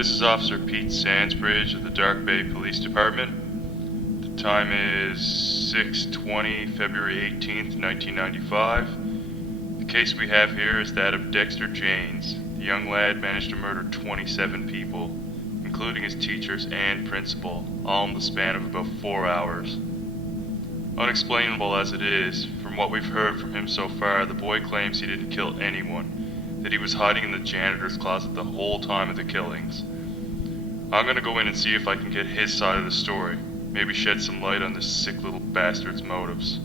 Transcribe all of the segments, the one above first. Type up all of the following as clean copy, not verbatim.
This is Officer Pete Sandsbridge of the Dark Bay Police Department. The time is 6:20, February 18th, 1995. The case we have here is that of Dexter Janes. The young lad managed to murder 27 people, including his teachers and principal, all in the span of about 4 hours. Unexplainable as it is, from what we've heard from him so far, the boy claims he didn't kill anyone, that he was hiding in the janitor's closet the whole time of the killings. I'm gonna go in and see if I can get his side of the story, maybe shed some light on this sick little bastard's motives.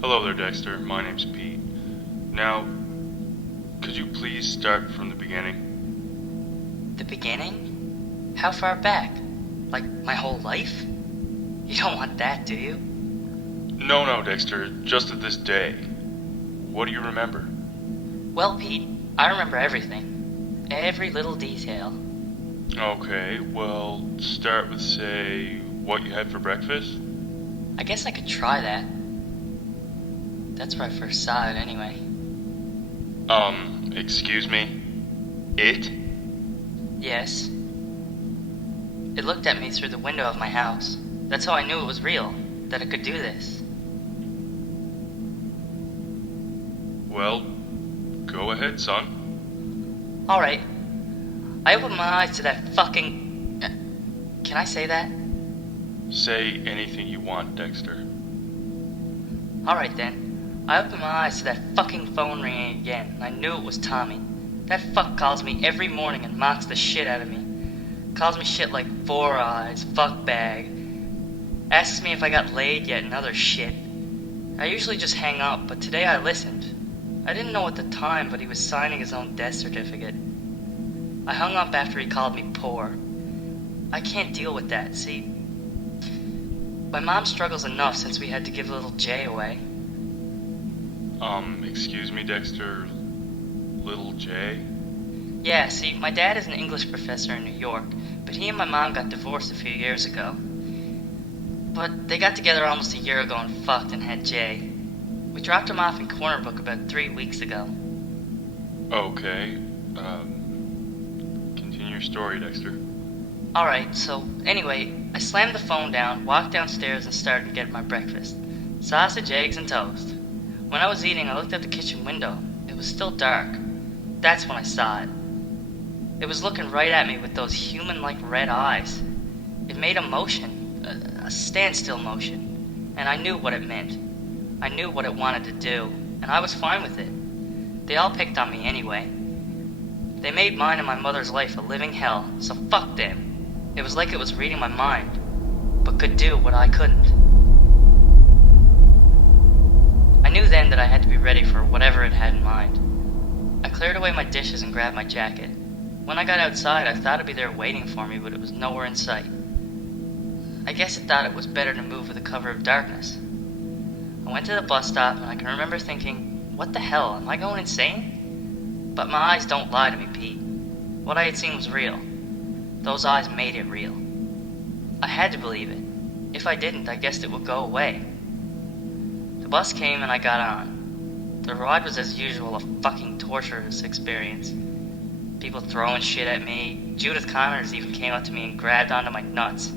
Hello there, Dexter. My name's Pete. Now, could you please start from the beginning? The beginning? How far back? Like my whole life? You don't want that, do you? No, Dexter. Just of this day. What do you remember? Well, Pete, I remember everything. Every little detail. Okay, well, start with, say, what you had for breakfast? I guess I could try that. That's where I first saw it, anyway. Excuse me? It? Yes. It looked at me through the window of my house. That's how I knew it was real, that it could do this. Well, go ahead, son. Alright. I opened my eyes to that fucking... Can I say that? Say anything you want, Dexter. Alright then. I opened my eyes to that fucking phone ringing again, and I knew it was Tommy. That fuck calls me every morning and mocks the shit out of me. Calls me shit like Four Eyes, fuck bag. Asks me if I got laid yet and other shit. I usually just hang up, but today I listened. I didn't know at the time, but he was signing his own death certificate. I hung up after he called me poor. I can't deal with that, see? My mom struggles enough since we had to give little Jay away. Excuse me, Dexter. Little Jay? Yeah, see, my dad is an English professor in New York, but he and my mom got divorced a few years ago. But they got together almost a year ago and fucked and had Jay. We dropped him off in Corner Brook about 3 weeks ago. Okay, continue your story, Dexter. Alright, so anyway, I slammed the phone down, walked downstairs and started getting my breakfast. Sausage, eggs, and toast. When I was eating, I looked out the kitchen window. It was still dark. That's when I saw it. It was looking right at me with those human-like red eyes. It made a motion, a standstill motion, and I knew what it meant. I knew what it wanted to do, and I was fine with it. They all picked on me anyway. They made mine and my mother's life a living hell, so fuck them. It was like it was reading my mind, but could do what I couldn't. I knew then that I had to be ready for whatever it had in mind. I cleared away my dishes and grabbed my jacket. When I got outside, I thought it'd be there waiting for me, but it was nowhere in sight. I guess it thought it was better to move with the cover of darkness. I went to the bus stop, and I can remember thinking, what the hell, am I going insane? But my eyes don't lie to me, Pete. What I had seen was real. Those eyes made it real. I had to believe it. If I didn't, I guessed it would go away. The bus came and I got on. The ride was as usual a fucking torturous experience. People throwing shit at me. Judith Connors even came up to me and grabbed onto my nuts.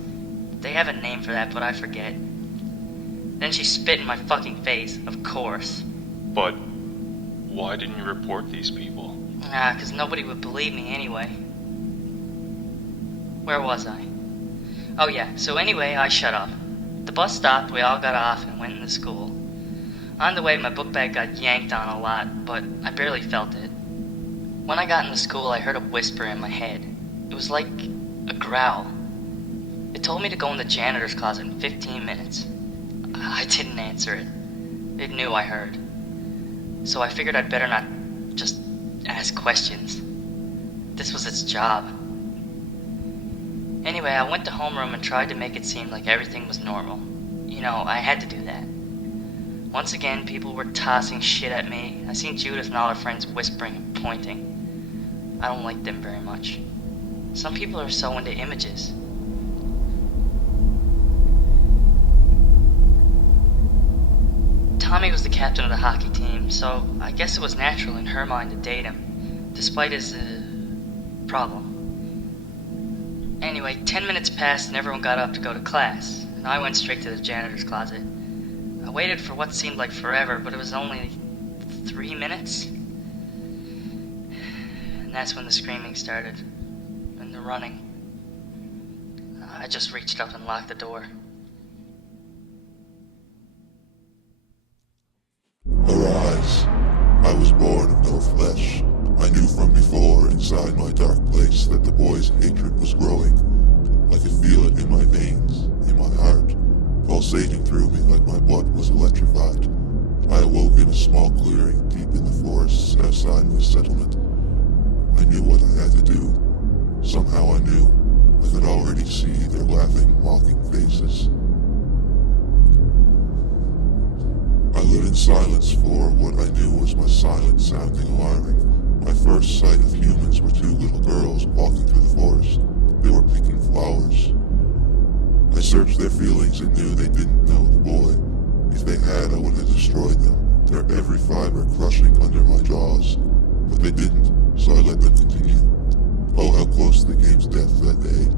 They have a name for that, but I forget. Then she spit in my fucking face, of course. But why didn't you report these people? 'Cause nobody would believe me anyway. Where was I? Oh yeah, so anyway, I shut up. The bus stopped, we all got off and went into school. On the way, my book bag got yanked on a lot, but I barely felt it. When I got into school, I heard a whisper in my head. It was like a growl. It told me to go in the janitor's closet in 15 minutes. I didn't answer it. It knew I heard. So I figured I'd better not just ask questions. This was its job. Anyway, I went to homeroom and tried to make it seem like everything was normal. You know, I had to do that. Once again, people were tossing shit at me. I seen Judith and all her friends whispering and pointing. I don't like them very much. Some people are so into images. Tommy was the captain of the hockey team, so I guess it was natural in her mind to date him, despite his, problem. Anyway, 10 minutes passed and everyone got up to go to class, and I went straight to the janitor's closet. I waited for what seemed like forever, but it was only 3 minutes. And that's when the screaming started, and the running. I just reached up and locked the door. Arise, I was born of no flesh. I knew from before, inside my dark place, that the boy's hatred was growing. I could feel it in my veins, in my heart, pulsating through me like my blood was electrified. I awoke in a small clearing deep in the forests outside of the settlement. I knew what I had to do. Somehow I knew. I could already see their laughing, mocking faces. I lived in silence for what I knew was my silence sounding alarming. My first sight of humans were two little girls walking through the forest. They were picking flowers. I searched their feelings and knew they didn't know the boy. If they had, I would have destroyed them, their every fiber crushing under my jaws. But they didn't, so I let them continue. Oh, how close they came to death that day.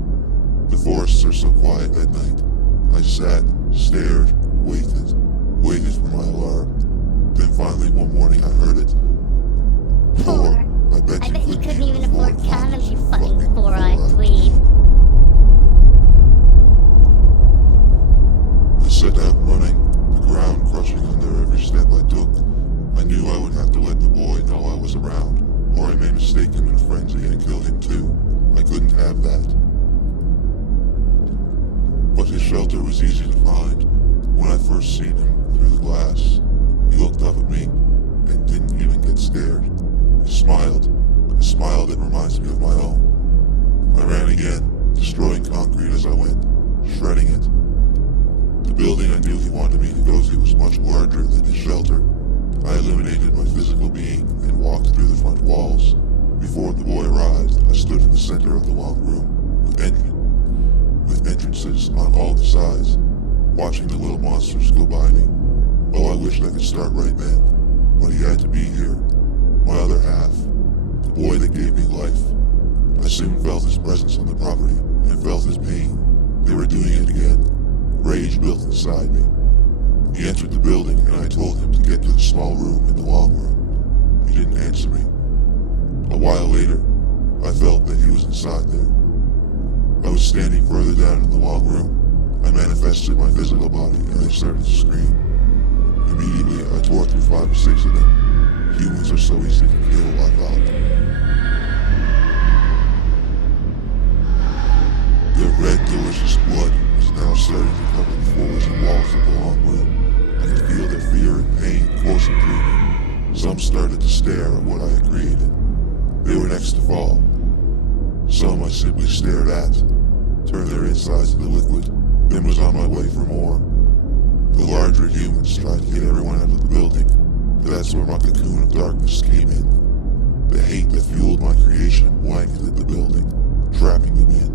The forests are so quiet at night. I sat, stared, waited for my alarm. Then finally one morning I heard it. Poor. I bet you couldn't even afford condoms, you fucking four-eyed dweeb. I set out running, the ground crushing under every step I took. I knew I would have to let the boy know I was around, or I may mistake him in a frenzy and kill him too. I couldn't have that. But his shelter was easy to find. When I first seen him through the glass, he looked up at me and didn't even get scared. He smiled, a smile that reminds me of my own. I ran again, destroying concrete as I went, shredding it. The building I knew he wanted me to go to was much larger than his shelter. I eliminated my physical being and walked through the front walls. Before the boy arrived, I stood in the center of the long room, with entrances on all the sides, watching the little monsters go by me. Oh, I wished I could start right then, but he had to be here. My other half, the boy that gave me life. I soon felt his presence on the property, and felt his pain. They were doing it again. Rage built inside me. He entered the building, and I told him to get to the small room in the long room. He didn't answer me. A while later, I felt that he was inside there. I was standing further down in the long room. I manifested my physical body, and they started to scream. Immediately, I tore through 5 or 6 of them. Humans are so easy to kill, I thought. Their red, delicious blood was now starting to cover the floors and walls of the long room. I could feel their fear and pain coursing through me. Some started to stare at what I had created. They were next to fall. Some I simply stared at, turned their insides to the liquid, then was on my way for more. The larger humans tried to get everyone out of the building, but that's where my cocoon of darkness came in. The hate that fueled my creation blanketed the building, trapping them in.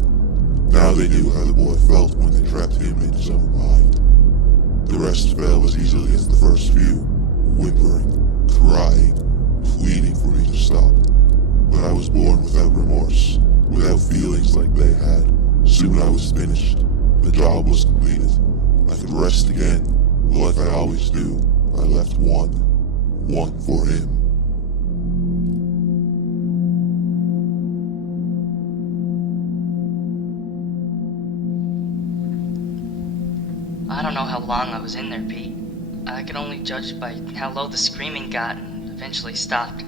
Now they knew how the boy felt when they trapped him in his own mind. The rest fell as easily as the first few, whimpering, crying, pleading for me to stop. But I was born without remorse, without feelings like they had. Soon I was finished. The job was completed. I could rest again, but like I always do, I left one for him. I don't know how long I was in there, Pete. I could only judge by how low the screaming got and eventually stopped.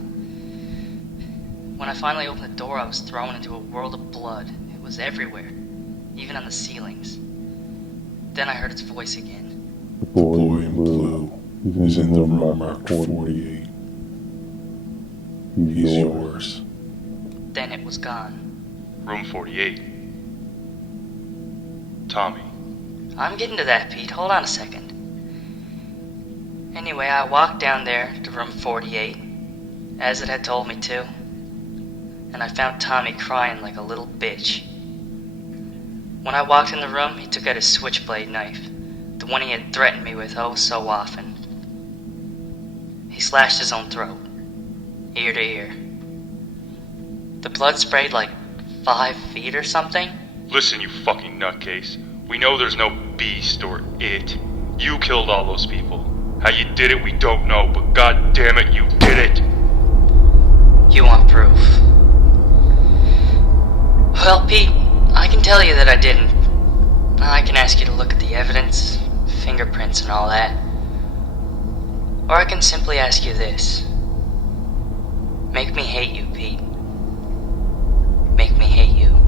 When I finally opened the door, I was thrown into a world of blood. It was everywhere, even on the ceilings. Then I heard its voice again. The boy in blue is in the room marked 48. He's yours. Then it was gone. Room 48. Tommy. I'm getting to that, Pete. Hold on a second. Anyway, I walked down there to room 48, as it had told me to, and I found Tommy crying like a little bitch. When I walked in the room, he took out his switchblade knife, the one he had threatened me with oh so often. He slashed his own throat, ear to ear. The blood sprayed like 5 feet or something. Listen, you fucking nutcase. We know there's no beast or it. You killed all those people. How you did it, we don't know, but god damn it, you did it! You want proof? Well, Pete, I can tell you that I didn't. I can ask you to look at the evidence, fingerprints and all that. Or I can simply ask you this. Make me hate you, Pete. Make me hate you.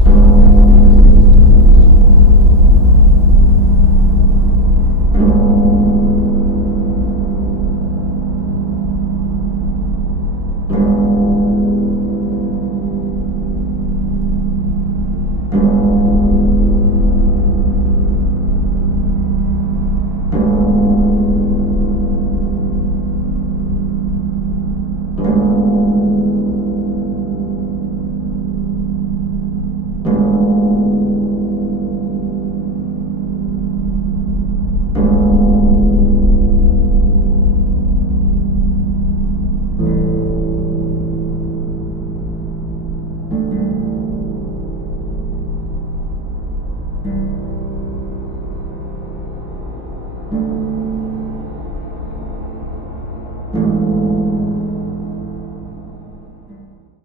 you.